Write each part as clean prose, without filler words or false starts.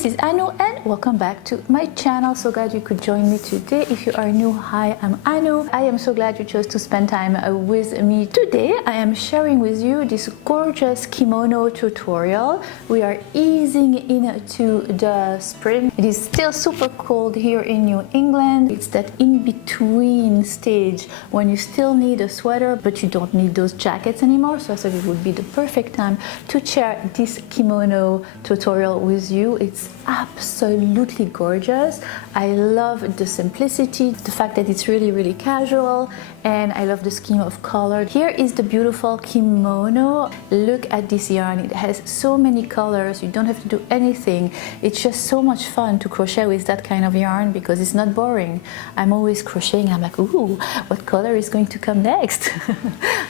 this is Annoo and welcome back to my channel. So glad you could join me today. If you are new, hi, I'm Annoo. I am so glad you chose to spend time with me today. I am sharing with you this gorgeous kimono tutorial. We are easing into the spring. It is still super cold here in New England. It's that in-between stage when you still need a sweater but you don't need those jackets anymore. So I thought it would be the perfect time to share this kimono tutorial with you. It's absolutely gorgeous. I love the simplicity, the fact that it's really casual, and I love the scheme of color. Here is the beautiful kimono. Look at this yarn. It has so many colors. You don't have to do anything. It's just so much fun to crochet with that kind of yarn because it's not boring. I'm always crocheting. I'm like, ooh, what color is going to come next?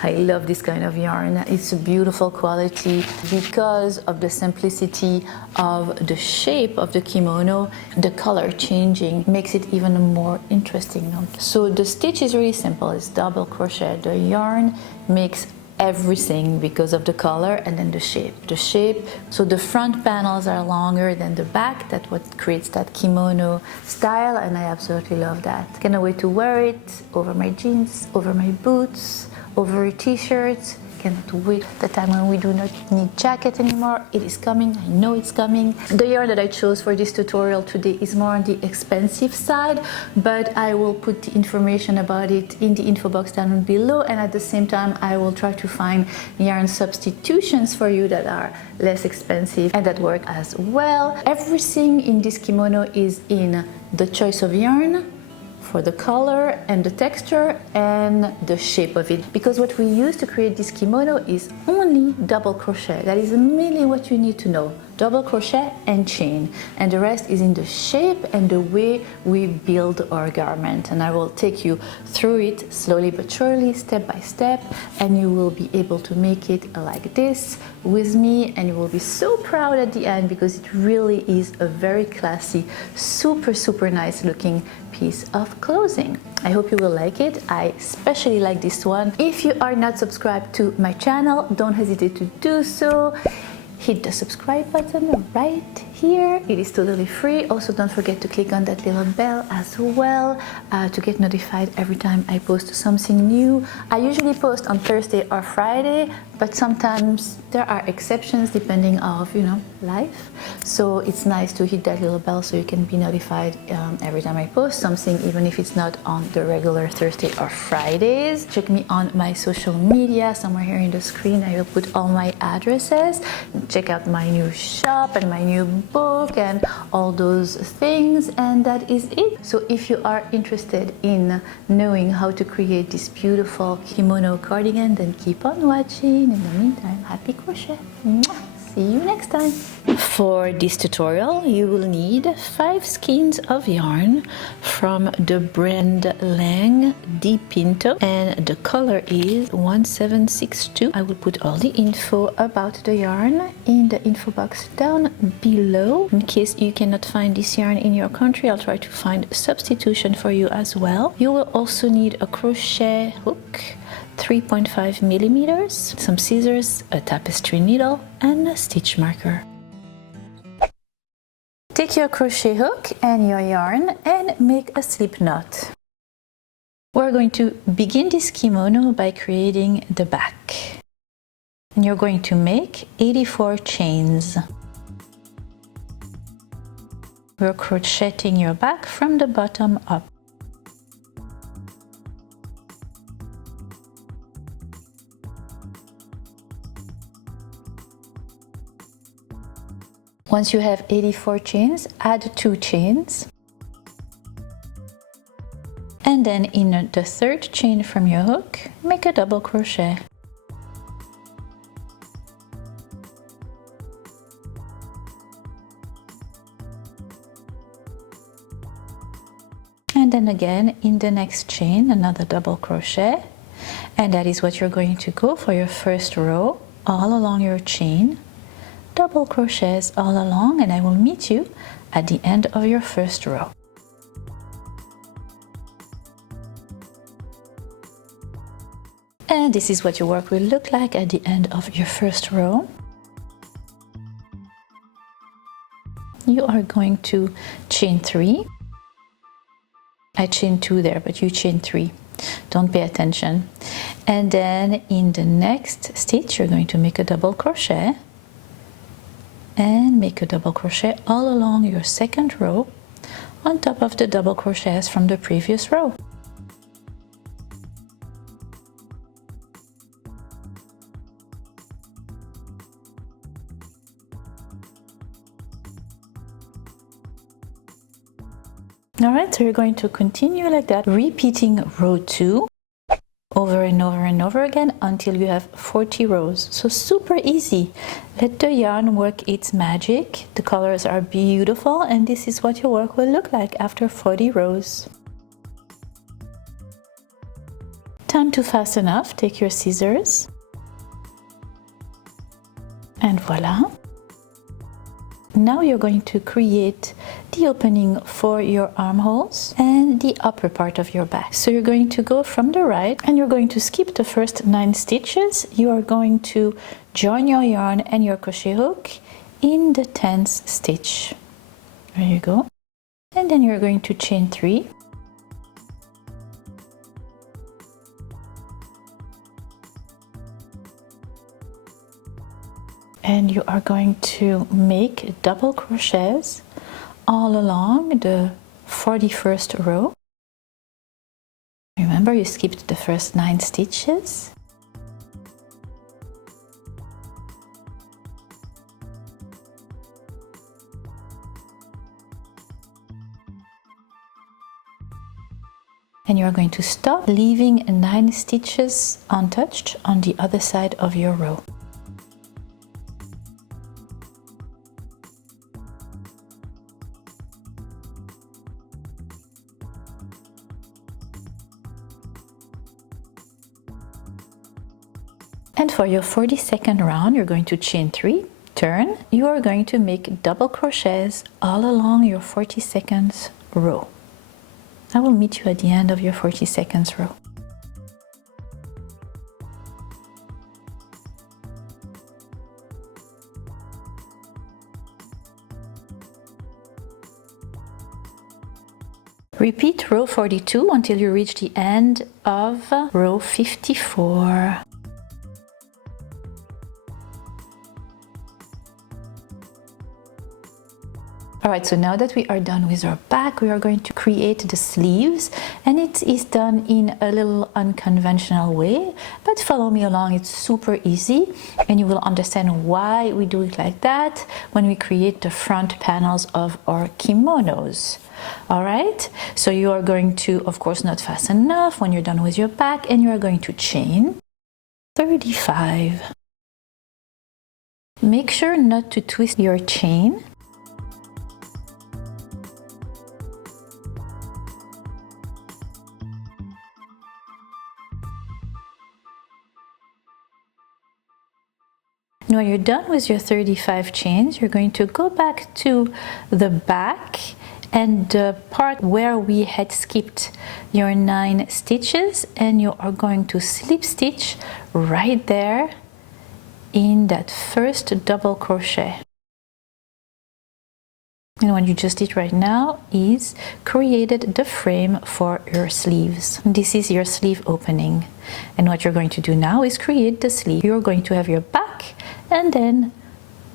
I love this kind of yarn. It's a beautiful quality because of the simplicity of the shape of the kimono. The color changing makes it even more interesting. So the stitch is really simple. It's double crochet. The yarn makes everything because of the color and then the shape. So the front panels are longer than the back. That's what creates that kimono style, and I absolutely love that. Cannot wait to wear it over my jeans, over my boots, over a t-shirt. Cannot wait the time when we do not need jacket anymore. It is coming. I know it's coming. The yarn that I chose for this tutorial today is more on the expensive side, but I will put the information about it in the info box down below, and at the same time I will try to find yarn substitutions for you that are less expensive and that work as well. Everything in this kimono is in the choice of yarn, for the color and the texture and the shape of it, because what we use to create this kimono is only double crochet. That is mainly what you need to know. Double crochet and chain, and the rest is in the shape and the way we build our garment, and I will take you through it slowly but surely, step by step, and you will be able to make it like this with me, and you will be so proud at the end because it really is a very classy, super nice looking piece of clothing. I hope you will like it. I especially like this one. If you are not subscribed to my channel, don't hesitate to do so. Hit the subscribe button right here. It is totally free. Also, don't forget to click on that little bell as well to get notified every time I post something new. I usually post on Thursday or Friday, but sometimes there are exceptions depending on, life. So it's nice to hit that little bell so you can be notified every time I post something, even if it's not on the regular Thursday or Fridays. Check me on my social media. Somewhere here in the screen I will put all my addresses. Check out my new shop and my new book and all those things, and that is it. So if you are interested in knowing how to create this beautiful kimono cardigan, then keep on watching. In the meantime, happy crochet. Mwah! See you next time. For this tutorial, you will need 5 skeins of yarn from the brand Lang Di Pinto, and the color is 1762. I will put all the info about the yarn in the info box down below. In case you cannot find this yarn in your country, I'll try to find a substitution for you as well. You will also need a crochet hook, 3.5 millimeters, some scissors, a tapestry needle, and a stitch marker. Take your crochet hook and your yarn and make a slip knot. We're going to begin this kimono by creating the back. And you're going to make 84 chains. We're crocheting your back from the bottom up. Once you have 84 chains, add 2 chains. And then in the 3rd chain from your hook, make a double crochet. And then again in the next chain, another double crochet. And that is what you're going to go for your first row, all along your chain. Double crochets all along, and I will meet you at the end of your first row. And this is what your work will look like at the end of your first row. you are going to chain 3. I chain 2 there, but you chain 3. Don't pay attention. And then in the next stitch you're going to make a double crochet and make a double crochet all along your second row on top of the double crochets from the previous row. Alright, so you're going to continue like that, repeating row 2 over and over and over again until you have 40 rows. So super easy. Let the yarn work its magic. The colors are beautiful, and this is what your work will look like after 40 rows. Time to fasten off. Take your scissors. And voila. Now you're going to create the opening for your armholes and the upper part of your back. So you're going to go from the right and you're going to skip the first 9 stitches. You are going to join your yarn and your crochet hook in the 10th stitch. There you go. And then you're going to chain 3. And you are going to make double crochets all along the 41st row. Remember, you skipped the first 9 stitches. And you are going to stop, leaving 9 stitches untouched on the other side of your row. And for your 42nd round, you're going to chain 3, turn. You are going to make double crochets all along your 42nd row. I will meet you at the end of your 42nd row. Repeat row 42 until you reach the end of row 54. Alright, so now that we are done with our back, we are going to create the sleeves, and it is done in a little unconventional way, but follow me along, it's super easy and you will understand why we do it like that when we create the front panels of our kimonos. Alright, so you are going to, of course, not fasten enough when you're done with your back, and you are going to chain 35. Make sure not to twist your chain. When you're done with your 35 chains, you're going to go back to the back and the part where we had skipped your 9 stitches, and you are going to slip stitch right there in that first double crochet. And what you just did right now is created the frame for your sleeves. This is your sleeve opening. And what you're going to do now is create the sleeve. You're going to have your back, and then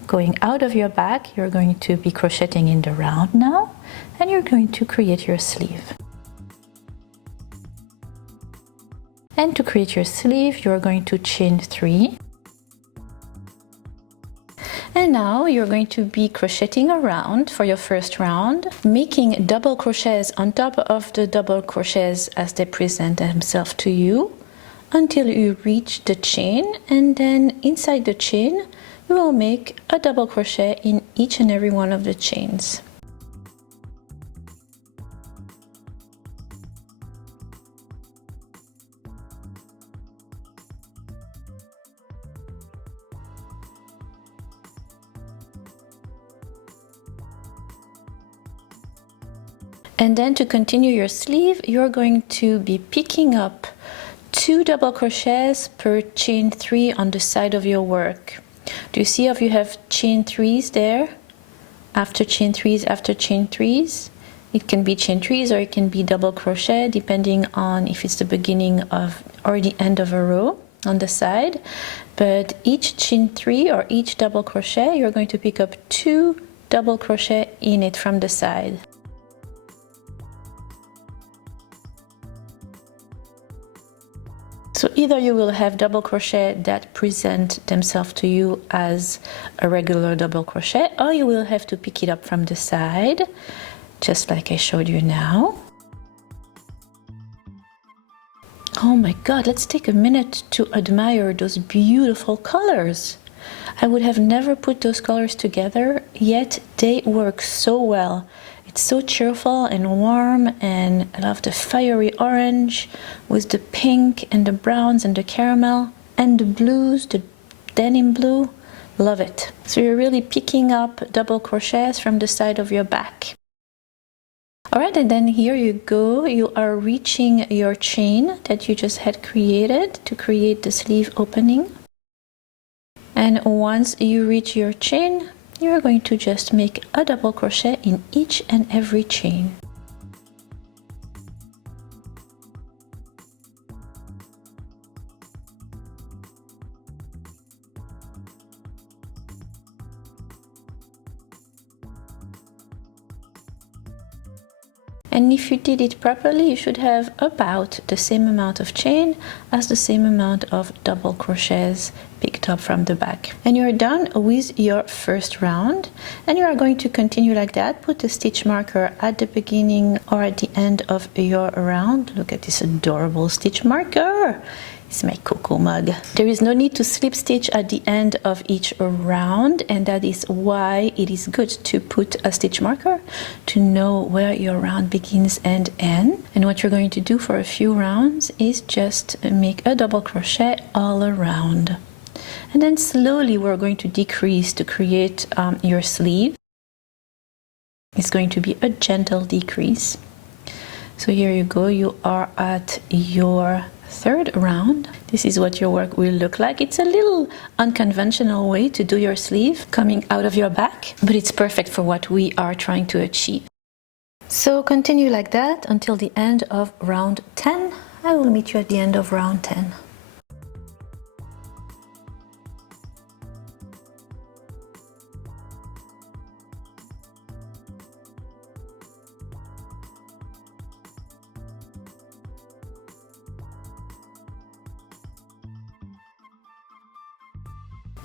going out of your back, you're going to be crocheting in the round now, and you're going to create your sleeve. And to create your sleeve, you're going to chain 3. And now you're going to be crocheting around for your first round, making double crochets on top of the double crochets as they present themselves to you until you reach the chain, and then inside the chain you will make a double crochet in each and every one of the chains. And then to continue your sleeve, you're going to be picking up 2 double crochets per chain 3 on the side of your work. Do you see how you have chain 3s there? after chain threes after chain threes. It can be chain threes or it can be double crochet depending on if it's the beginning of or the end of a row on the side. But each chain three or each double crochet, you're going to pick up 2 double crochet in it from the side. So either you will have double crochet that present themselves to you as a regular double crochet, or you will have to pick it up from the side, just like I showed you now. Oh my God, let's take a minute to admire those beautiful colors. I would have never put those colors together, yet they work so well. It's so cheerful and warm, and I love the fiery orange with the pink and the browns and the caramel and the blues, the denim blue. Love it. So you're really picking up double crochets from the side of your back. Alright, and then here you go. You are reaching your chain that you just had created to create the sleeve opening. And once you reach your chain, you're going to just make a double crochet in each and every chain. And if you did it properly, you should have about the same amount of chain as the same amount of double crochets picked up from the back. And you're done with your first round, and you are going to continue like that. Put a stitch marker at the beginning or at the end of your round. Look at this adorable stitch marker. It's my cocoa mug. There is no need to slip stitch at the end of each round, and that is why it is good to put a stitch marker to know where your round begins and ends. And what you're going to do for a few rounds is just make a double crochet all around. And then slowly we're going to decrease to create your sleeve. It's going to be a gentle decrease. So here you go, you are at your third round. This is what your work will look like. It's a little unconventional way to do your sleeve coming out of your back, but it's perfect for what we are trying to achieve. So continue like that until the end of round 10. I will meet you at the end of round 10.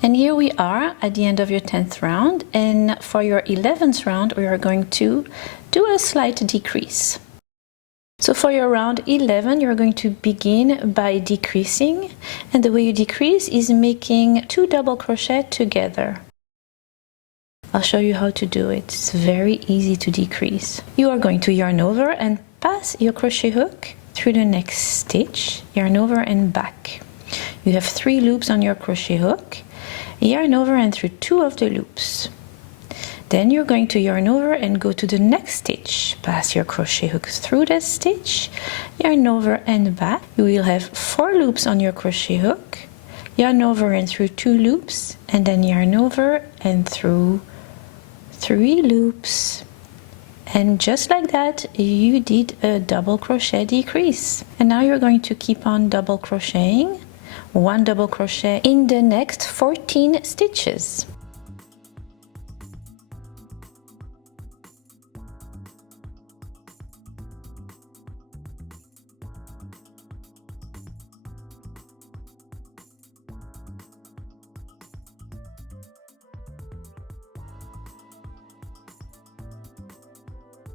And here we are at the end of your 10th round, and for your 11th round we are going to do a slight decrease. So for your round 11 you're going to begin by decreasing, and the way you decrease is making 2 double crochet together. I'll show you how to do it. It's very easy to decrease. You are going to yarn over and pass your crochet hook through the next stitch, yarn over and back. You have 3 loops on your crochet hook. Yarn over and through 2 of the loops. Then you're going to yarn over and go to the next stitch. Pass your crochet hook through that stitch, yarn over and back. You will have 4 loops on your crochet hook. Yarn over and through 2 loops, and then yarn over and through 3 loops. And just like that, you did a double crochet decrease. And now you're going to keep on double crocheting. 1 double crochet in the next 14 stitches.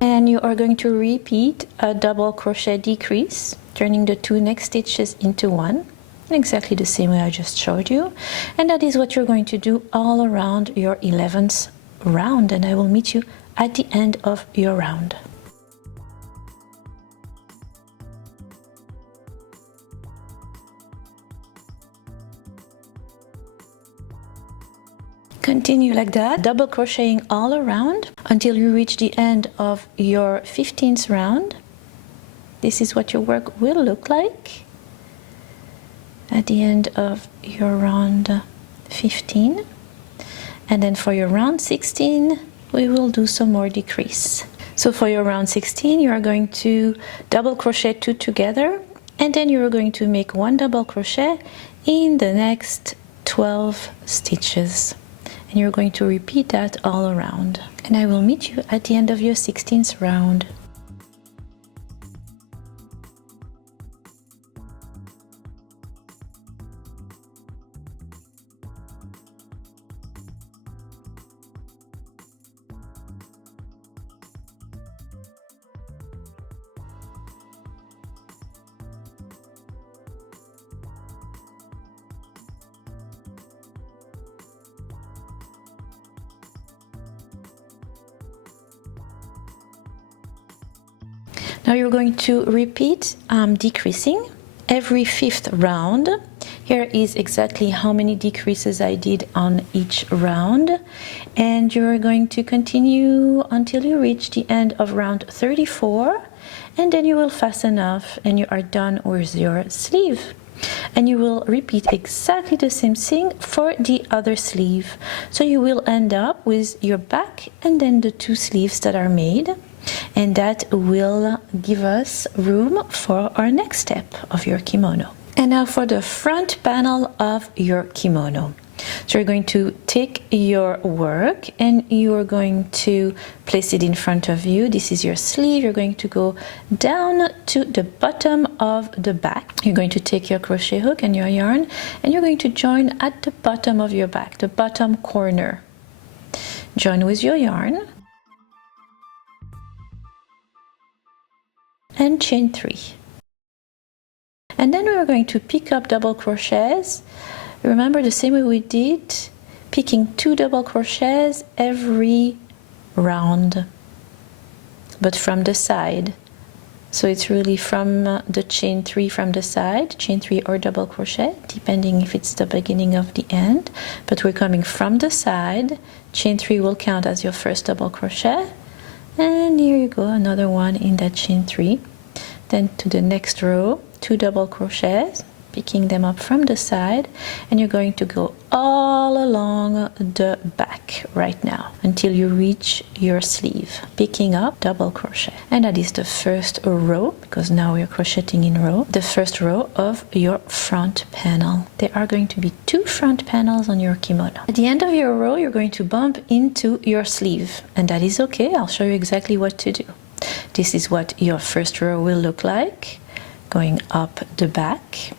And you are going to repeat a double crochet decrease, turning the 2 next stitches into 1. Exactly the same way I just showed you, and that is what you're going to do all around your 11th round, and I will meet you at the end of your round. Continue like that, double crocheting all around until you reach the end of your 15th round. This is what your work will look like at the end of your round 15. And then for your round 16, we will do some more decrease. So for your round 16, you are going to double crochet 2 together, and then you are going to make 1 double crochet in the next 12 stitches. And you're going to repeat that all around. And I will meet you at the end of your 16th round. Now you're going to repeat decreasing every 5th round. Here is exactly how many decreases I did on each round, and you're going to continue until you reach the end of round 34, and then you will fasten off and you are done with your sleeve. And you will repeat exactly the same thing for the other sleeve. So you will end up with your back and then the 2 sleeves that are made. And that will give us room for our next step of your kimono. And now for the front panel of your kimono. So you're going to take your work and you are going to place it in front of you. This is your sleeve. You're going to go down to the bottom of the back. You're going to take your crochet hook and your yarn, and you're going to join at the bottom of your back, the bottom corner. Join with your yarn. And chain 3, and then we're going to pick up double crochets. Remember, the same way we did, picking 2 double crochets every round, but from the side. So it's really from the chain 3 from the side, chain 3 or double crochet, depending if it's the beginning of the end, but we're coming from the side. Chain 3 will count as your first double crochet. And here you go, another one in that chain 3. Then to the next row, 2 double crochets, picking them up from the side, and you're going to go all along the back right now until you reach your sleeve, picking up double crochet. And that is the first row, because now we're crocheting in row, the first row of your front panel. There are going to be 2 front panels on your kimono. At the end of your row, you're going to bump into your sleeve, and that is okay. I'll show you exactly what to do. This is what your first row will look like, going up the back.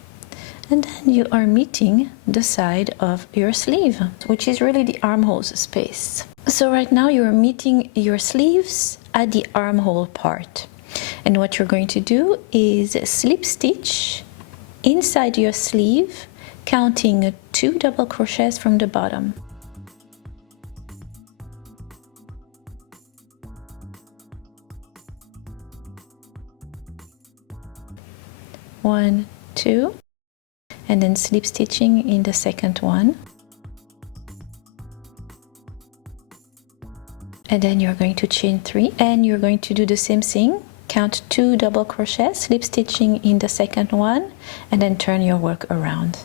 And then you are meeting the side of your sleeve, which is really the armholes space. So right now you are meeting your sleeves at the armhole part. And what you're going to do is slip stitch inside your sleeve, counting 2 double crochets from the bottom. One, 2. And then slip stitching in the second one, and then you're going to chain 3, and you're going to do the same thing, count 2 double crochets, slip stitching in the second one, and then turn your work around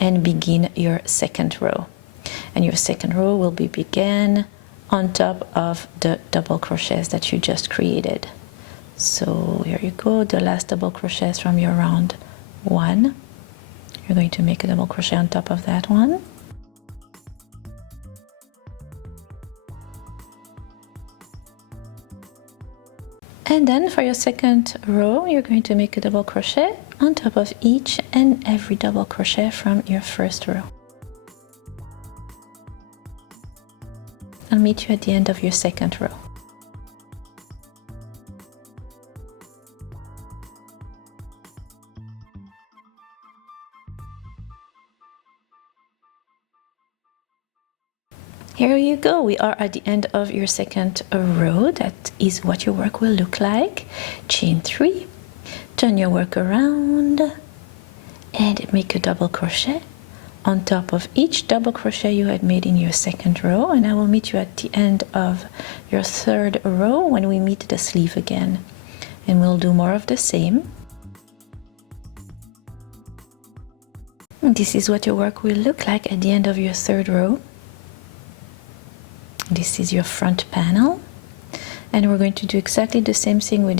and begin your second row. And your second row will be began on top of the double crochets that you just created. So here you go, the last double crochets from your round 1. You're going to make a double crochet on top of that one. And then for your second row, you're going to make a double crochet on top of each and every double crochet from your first row. I'll meet you at the end of your second row. Here you go, we are at the end of your second row. That is what your work will look like. Chain 3, turn your work around and make a double crochet on top of each double crochet you had made in your second row, and I will meet you at the end of your third row when we meet the sleeve again, and we'll do more of the same. And this is what your work will look like at the end of your third row. This this is your front panel, and we're going to do exactly the same thing we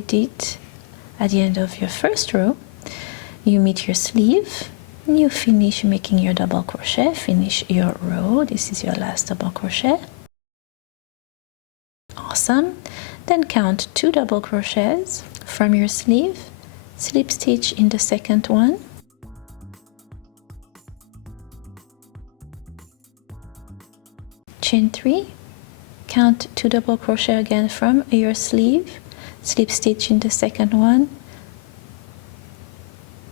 did at the end of your first row. You meet your sleeve, and you finish making your double crochet, finish your row. This is your last double crochet. Awesome. Then count 2 double crochets from your sleeve, slip stitch in the second one, chain 3, count 2 double crochet again from your sleeve, slip stitch in the second one,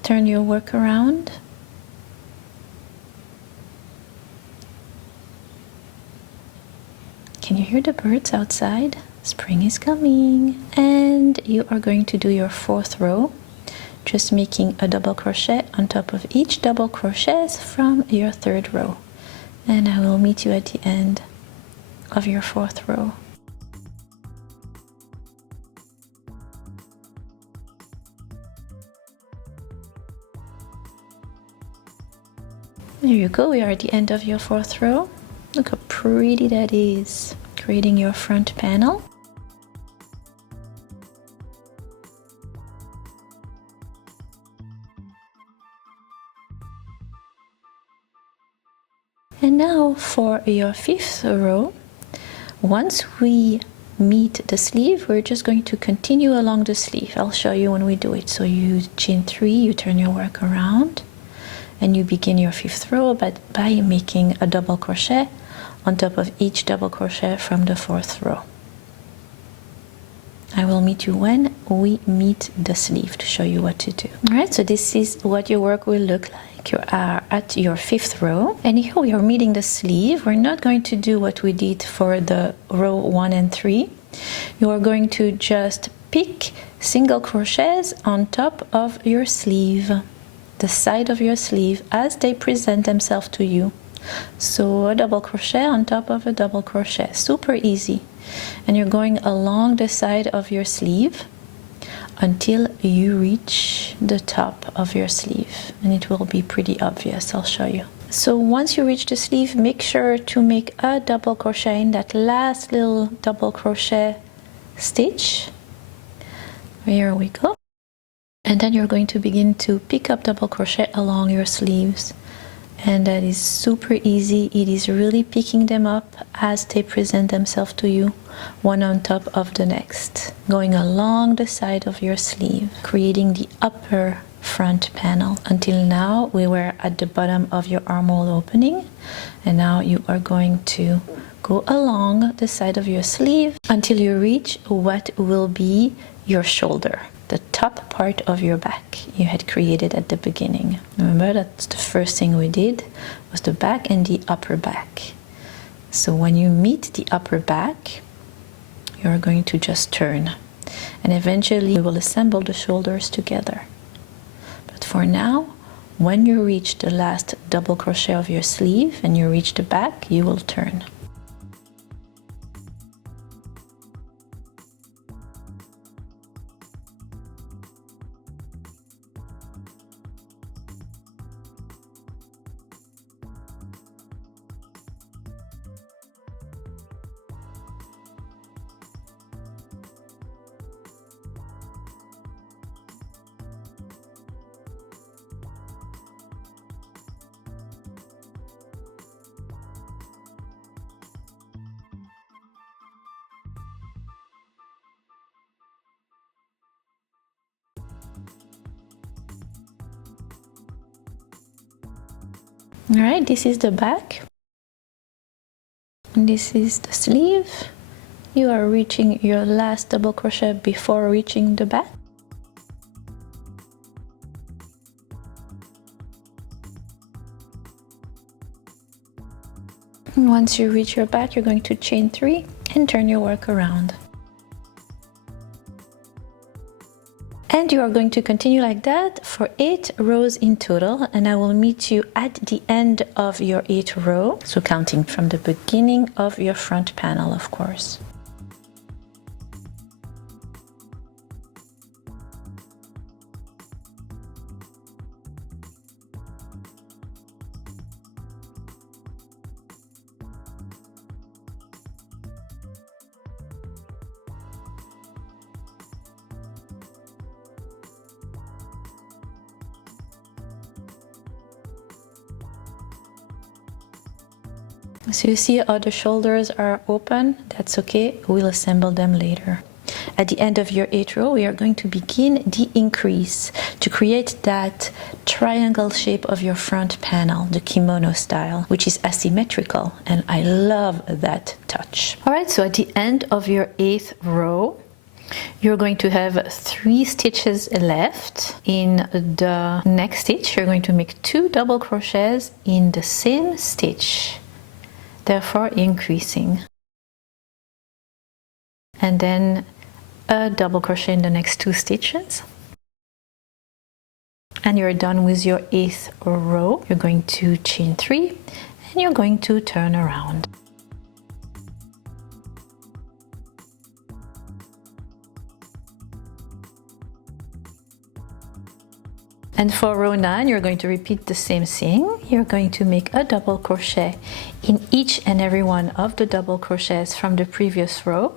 turn your work around, can you hear the birds outside? Spring is coming. And you are going to do your 4th row, just making a double crochet on top of each double crochet from your 3rd row. And I will meet you at the end of your 4th row. There you go, we are at the end of your 4th row. Look how pretty that is, creating your front panel. And now for your 5th row, once we meet the sleeve, we're just going to continue along the sleeve. I'll show you when we do it. So you chain 3, you turn your work around, and you begin your 5th row by making a double crochet on top of each double crochet from the 4th row. I will meet you when we meet the sleeve to show you what to do. All right, so this is what your work will look like. You are at your 5th row, and here we are meeting the sleeve. We're not going to do what we did for the row 1 and 3. You are going to just pick single crochets on top of your sleeve, the side of your sleeve as they present themselves to you. So a double crochet on top of a double crochet, super easy. And you're going along the side of your sleeve until you reach the top of your sleeve, and it will be pretty obvious. I'll show you. So once you reach the sleeve, make sure to make a double crochet in that last little double crochet stitch. Here we go. And then you're going to begin to pick up double crochet along your sleeves. And that is super easy. It is really picking them up as they present themselves to you, one on top of the next, going along the side of your sleeve, creating the upper front panel. Until now we were at the bottom of your armhole opening, and now you are going to go along the side of your sleeve until you reach what will be your shoulder, the top part of your back you had created at the beginning. Remember, that's the first thing we did, was the back and the upper back. So when you meet the upper back, you're going to just turn, and eventually you will assemble the shoulders together. But for now, when you reach the last double crochet of your sleeve and you reach the back, you will turn. All right, this is the back, and this is the sleeve. You are reaching your last double crochet before reaching the back. And once you reach your back, you're going to chain 3 and turn your work around. And you are going to continue like that for 8 rows in total, and I will meet you at the end of your 8th row, so counting from the beginning of your front panel, of course. So you see how the shoulders are open? That's okay, we'll assemble them later. At the end of your 8th row, we are going to begin the increase to create that triangle shape of your front panel, the kimono style, which is asymmetrical, and I love that touch. All right, so at the end of your 8th row, you're going to have 3 stitches left. In the next stitch, you're going to make 2 double crochets in the same stitch, therefore increasing. And then a double crochet in the next 2 stitches. And you're done with your 8th row. You're going to chain 3 and you're going to turn around. And for row 9, you're going to repeat the same thing. You're going to make a double crochet in each and every one of the double crochets from the previous row.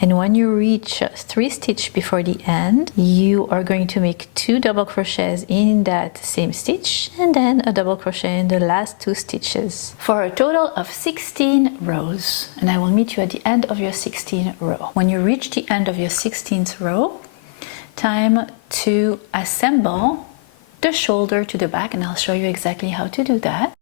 And when you reach 3 stitches before the end, you are going to make 2 double crochets in that same stitch and then a double crochet in the last 2 stitches for a total of 16 rows. And I will meet you at the end of your 16th row. When you reach the end of your 16th row, time to assemble the shoulder to the back, and I'll show you exactly how to do that.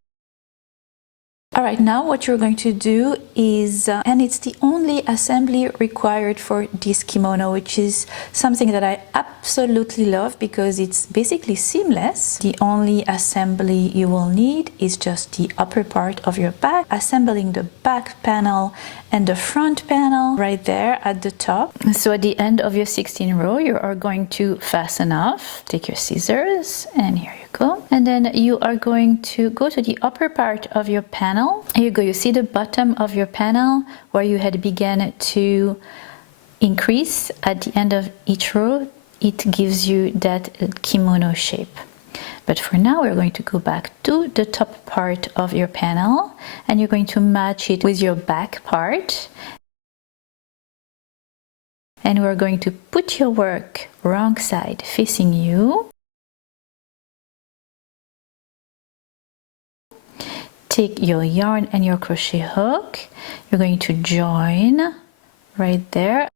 Alright, now what you're going to do is, and it's the only assembly required for this kimono, which is something that I absolutely love because it's basically seamless. The only assembly you will need is just the upper part of your back, assembling the back panel and the front panel right there at the top. So at the end of your 16th row, you are going to fasten off. Take your scissors and here you go. And then you are going to go to the upper part of your panel. Here you go, you see the bottom of your panel where you had begun to increase at the end of each row. It gives you that kimono shape. But for now, we're going to go back to the top part of your panel and you're going to match it with your back part. And we're going to put your work wrong side facing you. Take your yarn and your crochet hook. You're going to join right there.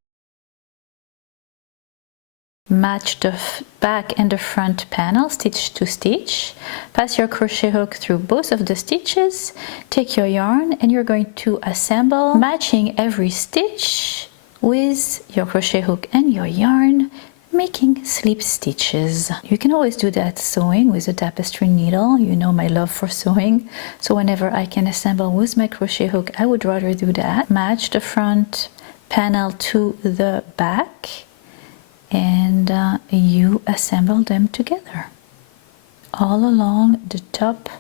Match the back and the front panel stitch to stitch. Pass your crochet hook through both of the stitches. Take your yarn and you're going to assemble, matching every stitch with your crochet hook and your yarn, making slip stitches. You can always do that sewing with a tapestry needle. You know my love for sewing. So whenever I can assemble with my crochet hook, I would rather do that. Match the front panel to the back and you assemble them together all along the top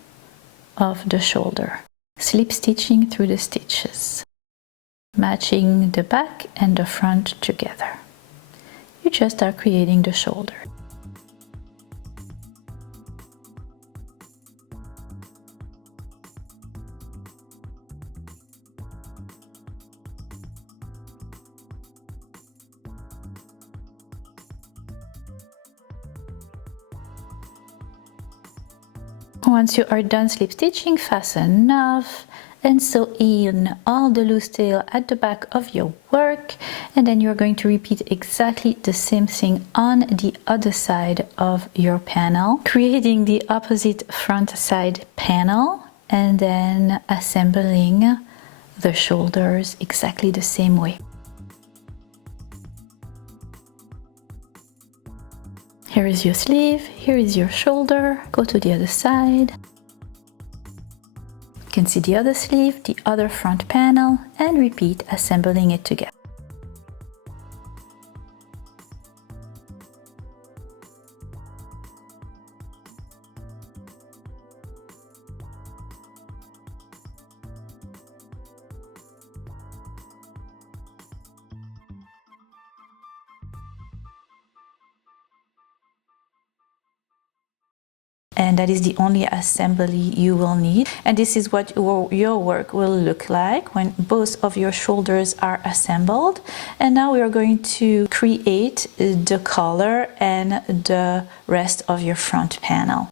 of the shoulder, slip stitching through the stitches, matching the back and the front together. You just are creating the shoulder. Once you are done slip stitching, fasten off and sew in all the loose tail at the back of your work, and then you're going to repeat exactly the same thing on the other side of your panel, creating the opposite front side panel and then assembling the shoulders exactly the same way. Here is your sleeve, here is your shoulder. Go to the other side. You can see the other sleeve, the other front panel, and repeat assembling it together. And that is the only assembly you will need. And this is what your work will look like when both of your shoulders are assembled. And now we are going to create the collar and the rest of your front panel.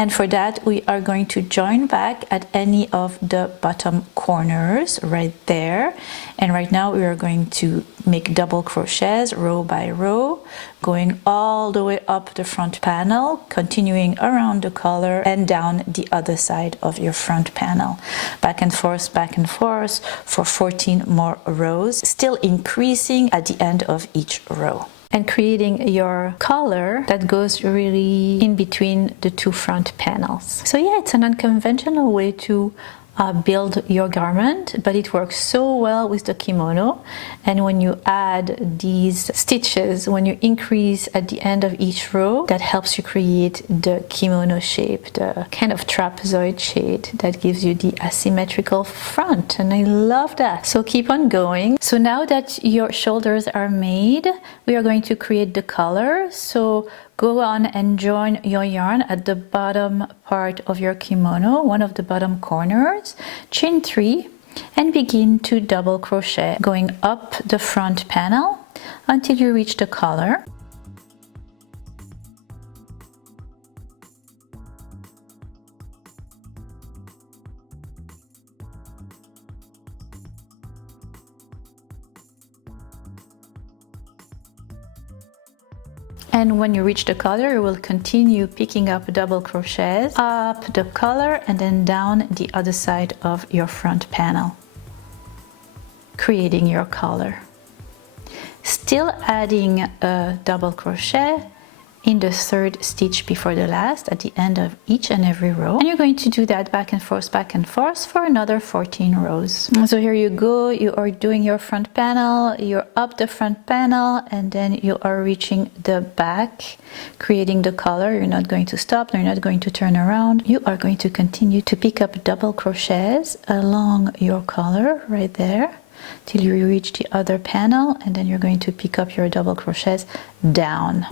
And for that, we are going to join back at any of the bottom corners right there. And right now we are going to make double crochets row by row, going all the way up the front panel, continuing around the collar and down the other side of your front panel. Back and forth for 14 more rows, still increasing at the end of each row. And creating your collar that goes really in between the two front panels. So yeah, it's an unconventional way to build your garment, but it works so well with the kimono. And when you add these stitches, when you increase at the end of each row, that helps you create the kimono shape, the kind of trapezoid shape that gives you the asymmetrical front. And I love that. So keep on going. So now that your shoulders are made, we are going to create the collar. So go on and join your yarn at the bottom part of your kimono, one of the bottom corners, chain 3, and begin to double crochet, going up the front panel until you reach the collar. And when you reach the collar, you will continue picking up double crochets up the collar and then down the other side of your front panel, creating your collar. Still adding a double crochet in the third stitch before the last at the end of each and every row, and you're going to do that back and forth for another 14 rows. So here you go, you are doing your front panel, you're up the front panel, and then you are reaching the back, creating the collar. You're not going to stop, you're not going to turn around, you are going to continue to pick up double crochets along your collar right there till you reach the other panel, and then you're going to pick up your double crochets down.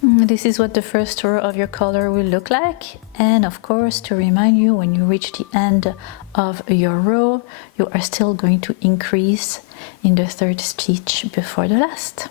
This is what the first row of your collar will look like. And of course, to remind you, when you reach the end of your row, you are still going to increase in the third stitch before the last.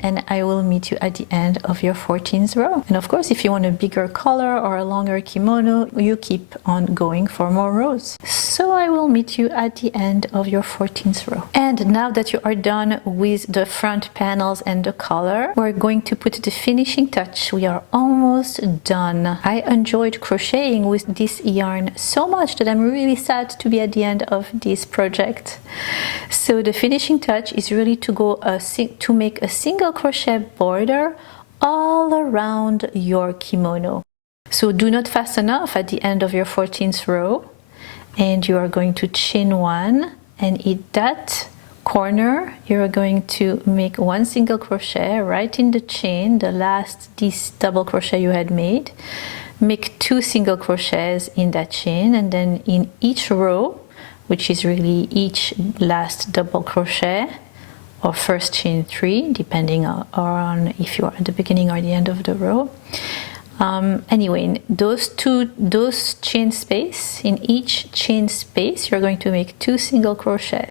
And I will meet you at the end of your 14th row. And of course, if you want a bigger collar or a longer kimono, you keep on going for more rows. So I will meet you at the end of your 14th row. And now that you are done with the front panels and the collar, we're going to put the finishing touch. We are almost done. I enjoyed crocheting with this yarn so much that I'm really sad to be at the end of this project. So the finishing touch is really to go to make a single crochet border all around your kimono. So do not fasten off at the end of your 14th row, and you are going to chain 1, and in that corner you are going to make one single crochet right in the chain, the last this double crochet you had made. Make 2 single crochets in that chain, and then in each row, which is really each last double crochet or first chain 3, depending on if you are at the beginning or the end of the row. Anyway, in those chain space, in each chain space, you're going to make 2 single crochets.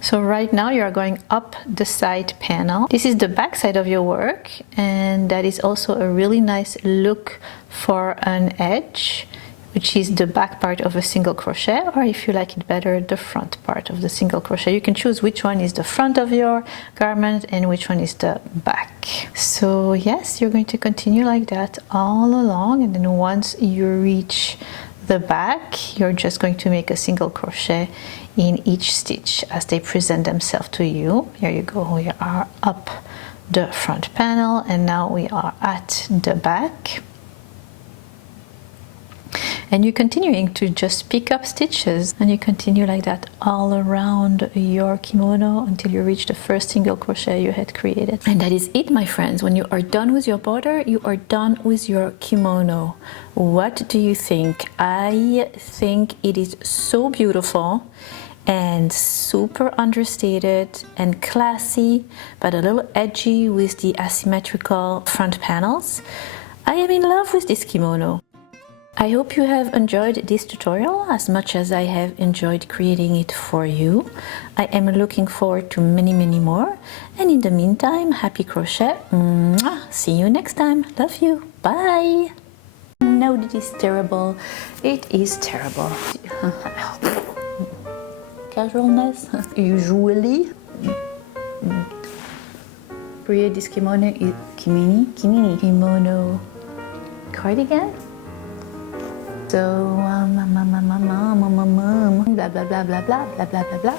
So right now you are going up the side panel. This is the back side of your work, and that is also a really nice look for an edge. which is the back part of a single crochet, or if you like it better, the front part of the single crochet. You can choose which one is the front of your garment and which one is the back. So yes, you're going to continue like that all along, and then once you reach the back, you're just going to make a single crochet in each stitch as they present themselves to you. Here you go, we are up the front panel, and now we are at the back. And you're continuing to just pick up stitches, and you continue like that all around your kimono until you reach the first single crochet you had created. And that is it, my friends. When you are done with your border, you are done with your kimono. What do you think? I think it is so beautiful and super understated and classy, but a little edgy with the asymmetrical front panels. I am in love with this kimono. I hope you have enjoyed this tutorial as much as I have enjoyed creating it for you. I am looking forward to many more, and in the meantime, happy crochet. Mwah. See you next time. Love you. Bye. No, it is terrible. It is terrible. Casualness, usually. Create this kimono is kimono cardigan. So, blah blah blah blah blah blah blah blah blah blah blah blah.